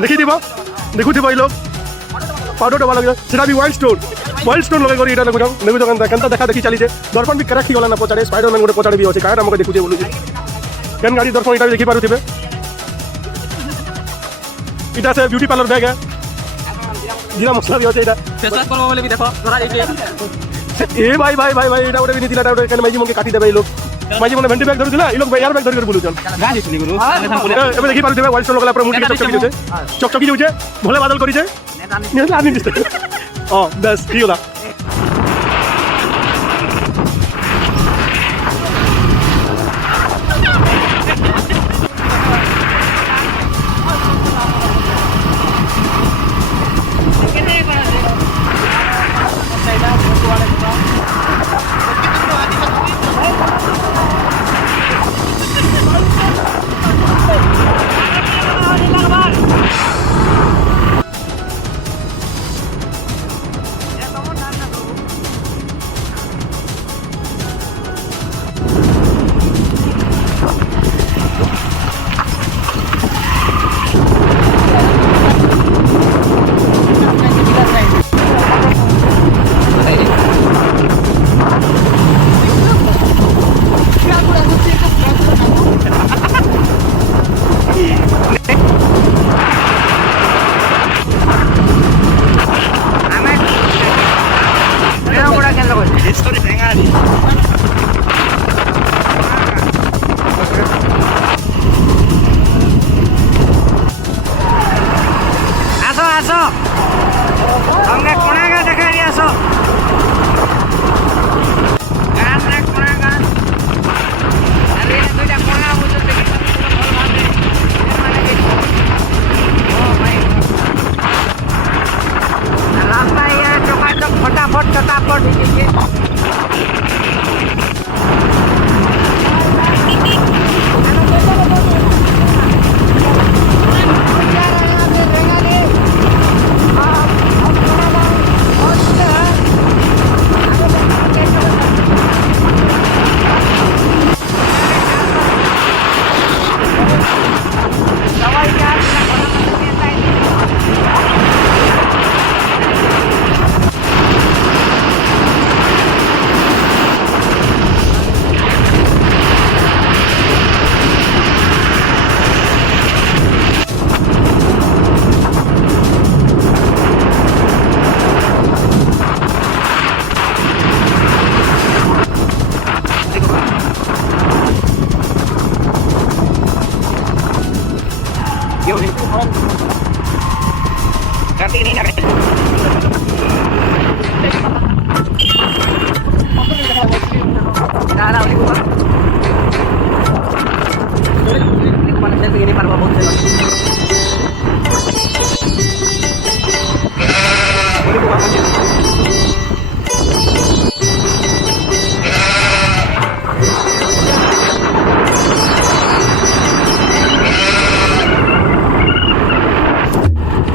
देखी थी देखु थी भाई लोग पाउडर डबा लगे सेटा भी वाइल्ड स्टोन लगे करी एटा देखु केनता देखा देखी चली दर्पण भी करेक्ट गला ना पचाड़े स्पाइडरमैन गोटे पचाड़े भी अच्छे क्या आमको देखुचे बोलूँ केन गाड़ी दर्पण यहाँ देखी पारे इटा से ब्यूटी पार्लर बैग है जीरा मसला भी अच्छे ए भाई भाई भाई भाई एटा भी नहीं केन माइजी मन काटी देबे लोग माइजी मन भेंटी बैग धरुला ई लोग यार बैग धरि बोलुचन एबे देखि पारुथिबे वाइल्ड स्टोन लगला पूरा मुठी चकचकी जाउछे भले बादल करिछे नेला आनी दिसते हां बस ठीक होला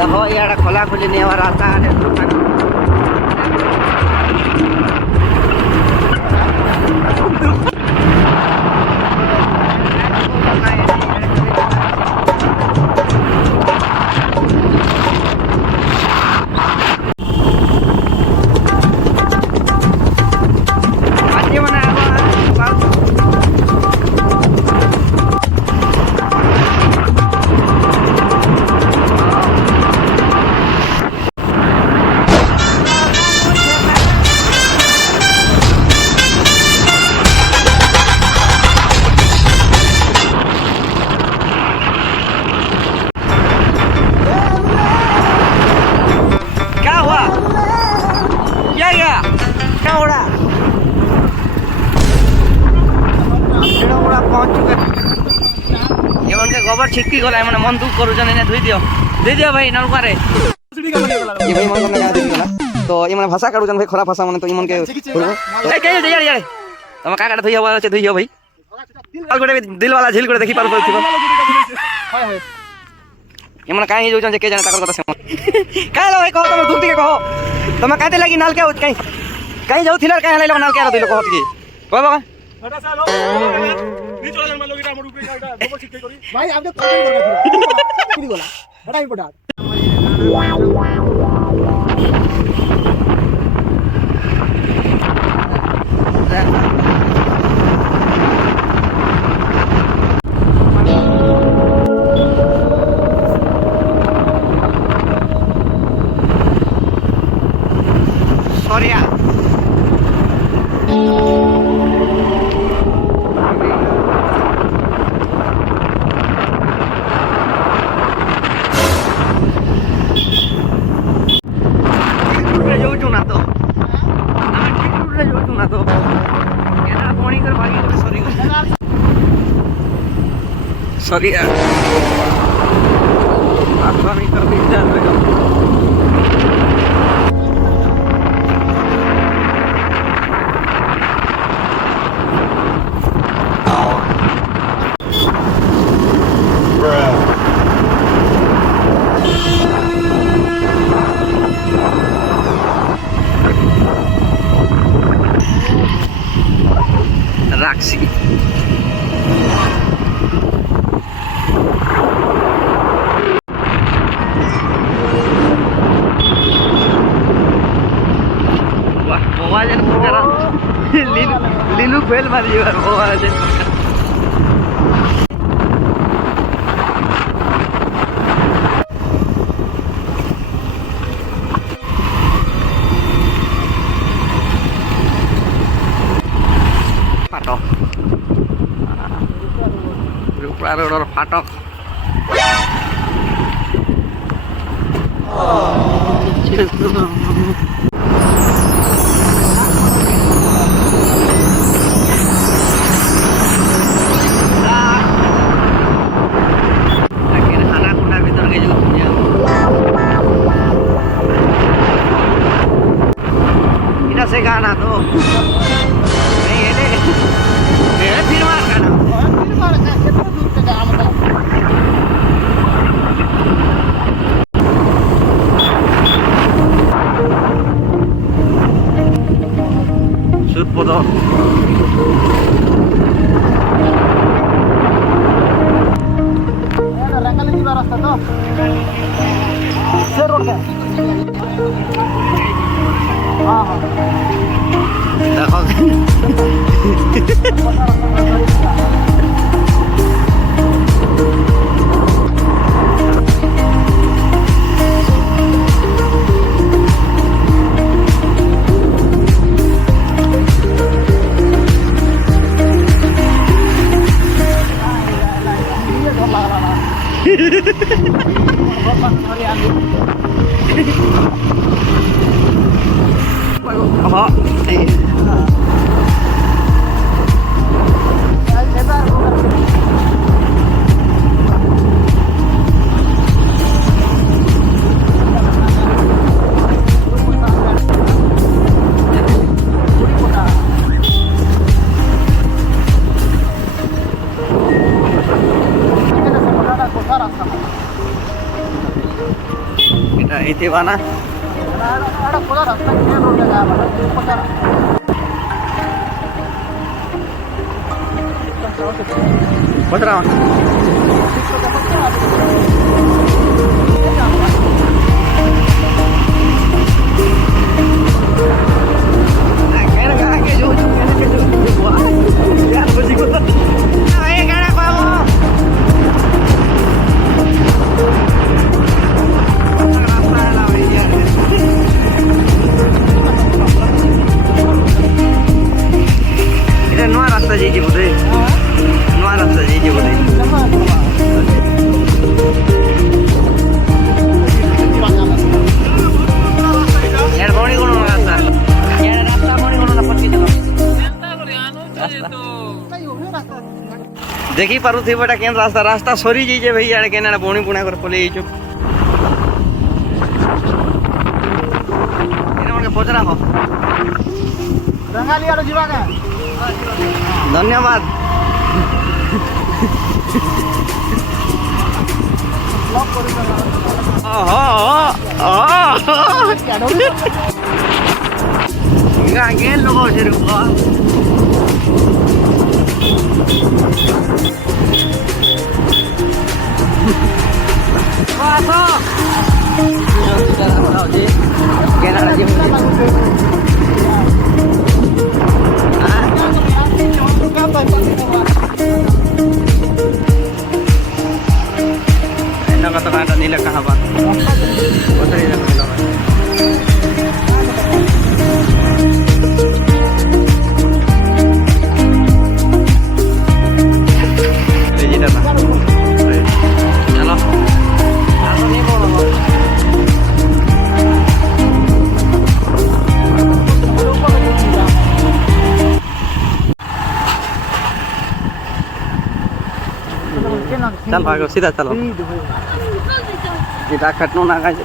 देखो यार खोला खुली नहीं हो रहा था गोबर छिटकी गला मैंने मन दुख करू धुई दियो भाई नलका रे ये भाई मन करना दे दिला तो ये माने भाषा काढू भाई खराब भाषा माने तो इमन के ए के यार यार तम का काढ धुइया वाला धुइयो भाई गोटे दिल वाला झील गोटे देखि पार पड़थिबो हाय हाय ये माने काहे जो के जाने ताकर कथा काहे लो भाई कहो तुम दूर के कहो तुम काते लगी नाल के कहीं कहीं जाऊ थिलर काहे लाइलो नाल के दिलो कहत की बाबा এটা চালো নি চলে যান মালো এটা আমার উপরে এটা গোবর ঠিক করি ভাই আপনি কমেন্ট করবা কি বলা এটা important Soria. Jauh cuna tuh. Udah jauh cuna tuh. Ya, morning कर भाई sorry. Sorry ya. Apa nih kerjaan mereka? Raksi. Wah, bawa aja nih sekarang. Linu bel mari juga bawa aja. Patok. Rupar patok. Akhirnya anak udah pintar kayak juga punya. Ini saya kana tuh. फिर मार कितना दूर तक आमदा suit पदो रंगली की रास्ता तो से रोड का हां हां देखो itu mana? Ada pola rasta ke road lagaya mana? Pata. Patra. देखी पारुथी बेटा केन रास्ता रास्ता सरी जाइए भाई यार केना पुणी पुणा कर पले जाइयो एने मन के पचरा हो रंगाली आरो जीवा का धन्यवाद ब्लॉक करू का गेल लोगो से रुको चल भागो सीधा चलो ये डाक खटनो ना गाइस